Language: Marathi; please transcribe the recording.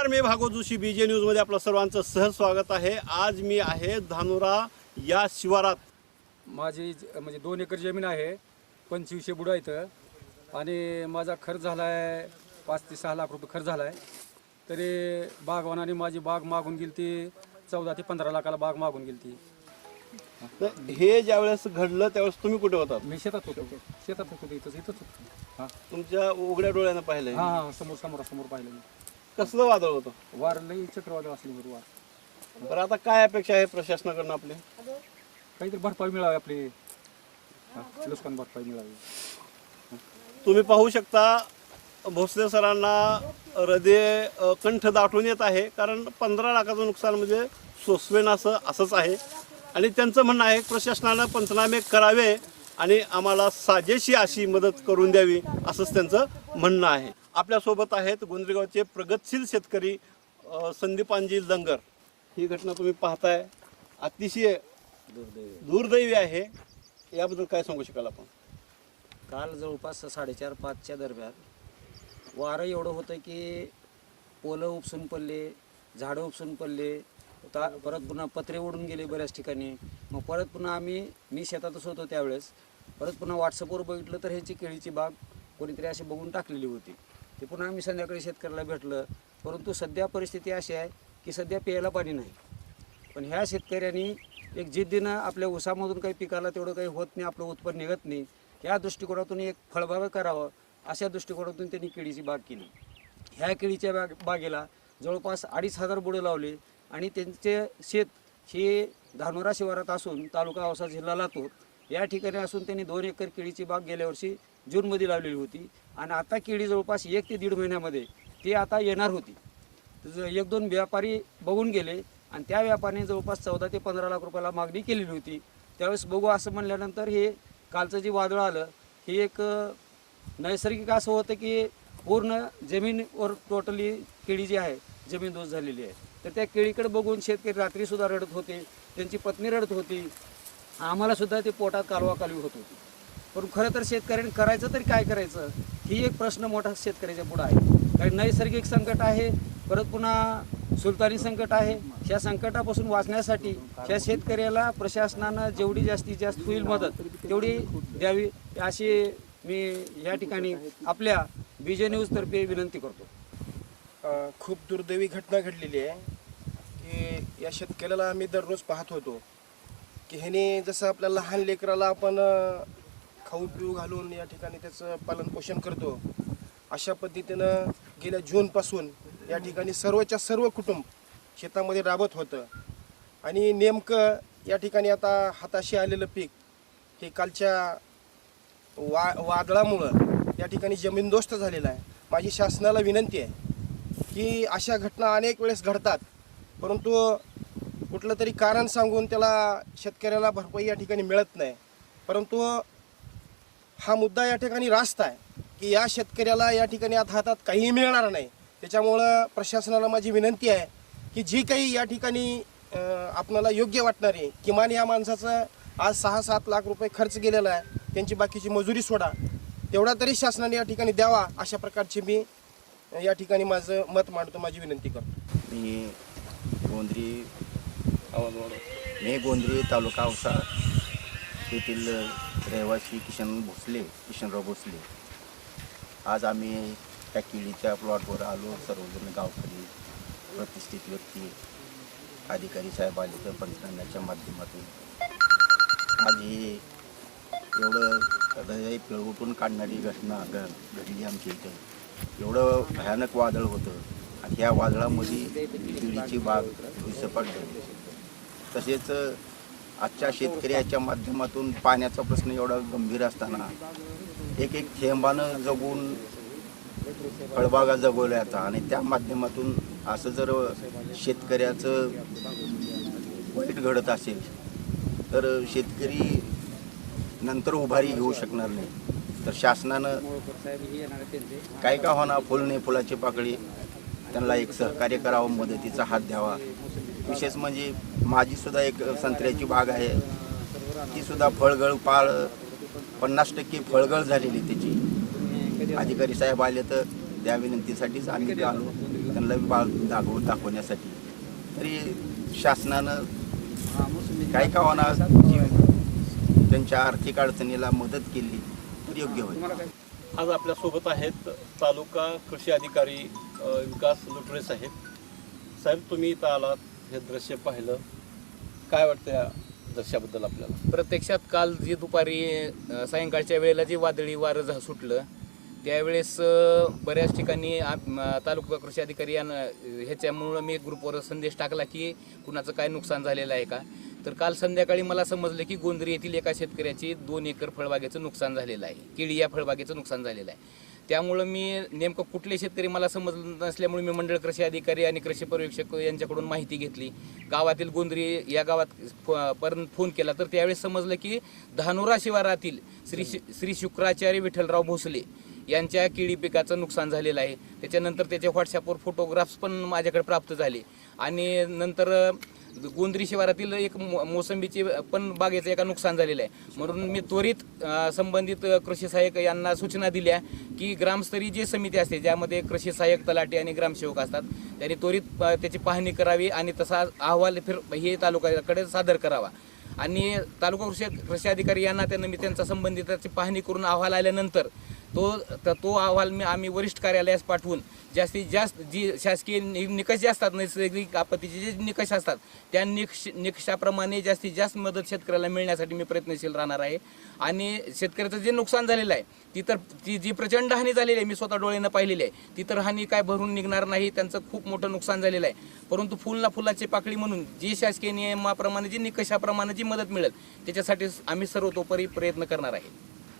नमस्कार मी भागवत जोशी बी जे न्यूजमध्ये आपलं सर्वांचं सहज स्वागत आहे. आज मी आहे धानुरा या शिवारात. माझी ज- म्हणजे दोन एकर जमीन आहे पंचवीसशे बुडा इथं आणि माझा खर्च झाला आहे पाच ते सहा लाख रुपये खर्च झाला आहे तरी बागवानाने माझी बाग मागून गेली ती चौदा ते पंधरा लाखाला बाग मागून गेली ती तर हे ज्यावेळेस घडलं त्यावेळेस तुम्ही कुठे होतात? मी शेतात होतो. शेतात होतो इथंच इथंच होतो. हां. तुमच्या उघड्या डोळ्यानं पाहिलंय. हां समोर समोर समोर पाहिलं मी. कसलं वादळ होतं? वार लई चक्रवादळ असली बरं वार. बरं आता काय अपेक्षा आहे प्रशासनाकडनं आपली? काहीतरी भरपाई मिळावी आपली. हां, नुकसान भरपाई मिळावी. तुम्ही पाहू शकता भोसले सरांना हृदय अ, कंठ दाटून येत आहे. कारण पंधरा लाखाचं नुकसान म्हणजे सोसवेन असं असंच आहे. आणि त्यांचं म्हणणं आहे प्रशासनानं पंचनामे करावे आणि आम्हाला साजेशी अशी मदत करून द्यावी असंच त्यांचं म्हणणं आहे. आपल्यासोबत आहेत गोंदरेगावचे प्रगतशील शेतकरी संदीपांजी दंगर ही घटना तुम्ही पाहताय. अतिशय दुर्दैवी आहे. याबद्दल काय सांगू शकाल आपण? काल जवळपास साडेचार पाचच्या दरम्यान वारं एवढं होतं की पोलं उपसून पडले झाडं उपसून पडले ता परत पुन्हा पत्रे ओढून गेले बऱ्याच ठिकाणी. मग परत पुन्हा आम्ही मी शेतातच होतो त्यावेळेस परत पुन्हा व्हॉट्सअपवर बघितलं तर ह्याची केळीची बाग कोणीतरी अशी बघून टाकलेली होती. ते पुन्हा आम्ही संध्याकाळी शेतकऱ्याला भेटलं. परंतु सध्या परिस्थिती अशी आहे की सध्या प्यायला पाणी नाही. पण ह्या शेतकऱ्यांनी एक जिद्दीनं आपल्या ऊसामधून काही पिकाला तेवढं काही होत नाही आपलं उत्पन्न निघत नाही. या दृष्टिकोनातून एक फळबाग करावं अशा दृष्टिकोनातून त्यांनी केळीची बाग केली. ह्या केळीच्या बाग बागेला जवळपास अडीच हजार बुडं लावले आणि त्यांचे शेत हे धानोरा शिवारात असून तालुका औसा जिल्हा लातूर. या ठिकाणी असून त्यांनी दोन एकर केळीची बाग गेल्या वर्षी जूनमध्ये लावलेली होती. आणि आता केळी जवळपास एक ते दीड महिन्यामध्ये ती आता येणार होती. एक दोन व्यापारी बघून गेले आणि त्या व्यापाऱ्याने जवळपास चौदा ते पंधरा लाख रुपयाला मागणी केलेली होती. त्यावेळेस बघू असं म्हणल्यानंतर हे कालचं जे वादळ आलं हे एक नैसर्गिक असं होतं की पूर्ण जमीनवर टोटली केळी जी आहे जमीन दोष झालेली आहे. तर त्या केळीकडे बघून शेतकरी रात्रीसुद्धा रडत होते त्यांची पत्नी रडत होती. आम्हाला सुद्धा ते पोटात कालवा कालवी होत होती. पण खरं तर शेतकऱ्यांनी करायचं तरी काय करायचं? ही एक प्रश्न मोठा शेतकऱ्याच्या पुढं आहे. कारण नैसर्गिक संकट आहे परत पुन्हा सुलतानी संकट आहे. ह्या संकटापासून वाचण्यासाठी ह्या शेतकऱ्याला प्रशासनानं जेवढी जास्तीत जास्त होईल मदत तेवढी द्यावी. अशी मी या ठिकाणी आपल्या विजय न्यूजतर्फे विनंती करतो. खूप दुर्दैवी घटना घडलेली आहे. की या शेतकऱ्याला आम्ही दररोज पाहत होतो. की ह्याने जसं आपल्या लहान लेकराला आपण खाऊ पिऊ घालून या ठिकाणी त्याचं पालनपोषण करतो अशा पद्धतीनं गेल्या जूनपासून या ठिकाणी सर्वच्या सर्व कुटुंब शेतामध्ये राबत होतं. आणि नेमकं या ठिकाणी आता हाताशी आलेलं पीक हे कालच्या वा वादळामुळं या ठिकाणी जमीनदोस्त झालेलं आहे. माझी शासनाला विनंती आहे की अशा घटना अनेक वेळेस घडतात परंतु कुठलं तरी कारण सांगून त्याला शेतकऱ्याला भरपाई या ठिकाणी मिळत नाही. परंतु हा मुद्दा या ठिकाणी रास्त आहे की या शेतकऱ्याला या ठिकाणी आता हातात काहीही मिळणार नाही. त्याच्यामुळं प्रशासनाला माझी विनंती आहे की जी काही या ठिकाणी आपणाला योग्य वाटणारी किमान या माणसाचं आज सहा सात लाख रुपये खर्च गेलेला आहे त्यांची बाकीची मजुरी सोडा तेवढा तरी शासनाने या ठिकाणी द्यावा अशा प्रकारची मी या ठिकाणी माझं मत मांडतो माझी विनंती करतो. मी गोंद्री मी गोंद्री तालुका औसा येथील रहिवासी किशन भोसले किशनराव भोसले. आज आम्ही त्या किडीच्या प्लॉटवर आलो. सर्वजण गावकरी प्रतिष्ठित व्यक्ती अधिकारी साहेब आले तर पंचनाम्याच्या माध्यमातून. आज हे एवढं हृदय पिळवटून काढणारी घटना घ घडली आमच्या इथं. एवढं भयानक वादळ होतं. आणि या वादळामध्ये केळीची बाग विसपाट झाली. तसेच आजच्या शेतकऱ्याच्या माध्यमातून पाण्याचा प्रश्न एवढा गंभीर असताना एक एक थेंबानं जगून फळबागा जगवल्या जातात आणि त्या माध्यमातून असं जर शेतकऱ्याचं वाईट घडत असेल तर शेतकरी नंतर उभारी घेऊ शकणार नाही. तर शासनानं काय का होणार फुल नाही फुलाची पाकळी त्यांना एक सहकार्य करावं मदतीचा हात द्यावा. विशेष म्हणजे माझी सुद्धा एक संत्र्याची बाग आहे. ती सुद्धा फळगळ पाळ पन्नास टक्के फळगळ झालेली त्याची. अधिकारी साहेब आले तर त्या विनंतीसाठीच आम्ही आलो. त्यांना बाळ दाखवून दाखवण्यासाठी. तरी शासनानं काय का त्यांच्या आर्थिक अडचणीला मदत केली तर योग्य होईल. आज आपल्यासोबत आहेत तालुका कृषी अधिकारी विकास लुटरे साहेब. साहेब तुम्ही इथं आलात. हे दृश्य पाहिलं काय वाटतं या दृश्याबद्दल आपल्याला? प्रत्यक्षात काल जी दुपारी अ, सायंकाळच्या वेळेला जे वादळी वारं झा- सुटलं त्यावेळेस अ, बऱ्याच ठिकाणी आप- म, तालुका कृषी अधिकारी यांना ह्याच्यामुळं मी ग्रुपवर संदेश टाकला की कुणाचं काय नुकसान झालेलं आहे का? तर काल संध्याकाळी मला समजलं की गोंदरी येथील एका शेतकऱ्याची दोन एकर फळबागेचं नुकसान झालेलं आहे. केळी या फळबागेचं नुकसान झालेलं आहे. त्यामुळं मी नेमकं कुठले शेतकरी मला समजलं नसल्यामुळे मी मंडळ कृषी अधिकारी आणि कृषी पर्यवेक्षक यांच्याकडून माहिती घेतली. गावातील गोंदरी या गावात फ- पर्यंत फोन केला. तर त्यावेळेस समजलं की धानोरा शिवारातील श्री श्री शुक्राचार्य विठ्ठलराव भोसले यांच्या केळी पिकाचं नुकसान झालेलं आहे. त्याच्यानंतर त्याच्या व्हॉट्सअपवर फोटोग्राफ्स पण माझ्याकडे प्राप्त झाले. आणि नंतर गोंदरी शिवारातील एक मोसंबीची पण बागेचं एका नुकसान झालेलं आहे. म्हणून मी त्वरित संबंधित कृषी सहाय्यक यांना सूचना दिल्या की ग्रामस्तरीय जी समिती असते ज्यामध्ये कृषी सहाय्यक तलाठी आणि ग्रामसेवक असतात त्यांनी त्वरित त्याची पाहणी करावी आणि तसा अहवाल फिर हे तालुक्याकडे सादर करावा. आणि तालुका कृषी कृषी अधिकारी यांना त्यांना मी त्यांचा संबंधिताची पाहणी करून अहवाल आल्यानंतर तो तर तो अहवाल मी आम्ही वरिष्ठ कार्यालयास पाठवून जास्तीत जास्त जी शासकीय निकष जे असतात नैसर्गिक आपत्तीचे जे निकष असतात त्या निकष निकषाप्रमाणे जास्तीत जास्त मदत शेतकऱ्याला मिळण्यासाठी मी प्रयत्नशील राहणार आहे. आणि शेतकऱ्याचं जे नुकसान झालेलं आहे ती तर ती जी प्रचंड हानी झालेली आहे मी स्वतः डोळ्यानं पाहिलेली आहे ती तर हानी काय भरून निघणार नाही त्यांचं खूप मोठं नुकसान झालेलं आहे. परंतु फुलना फुलाची पाकळी म्हणून जी शासकीय नियमाप्रमाणे जी निकषाप्रमाणे जी मदत मिळेल त्याच्यासाठी आम्ही सर्वतोपरी प्रयत्न करणार आहे.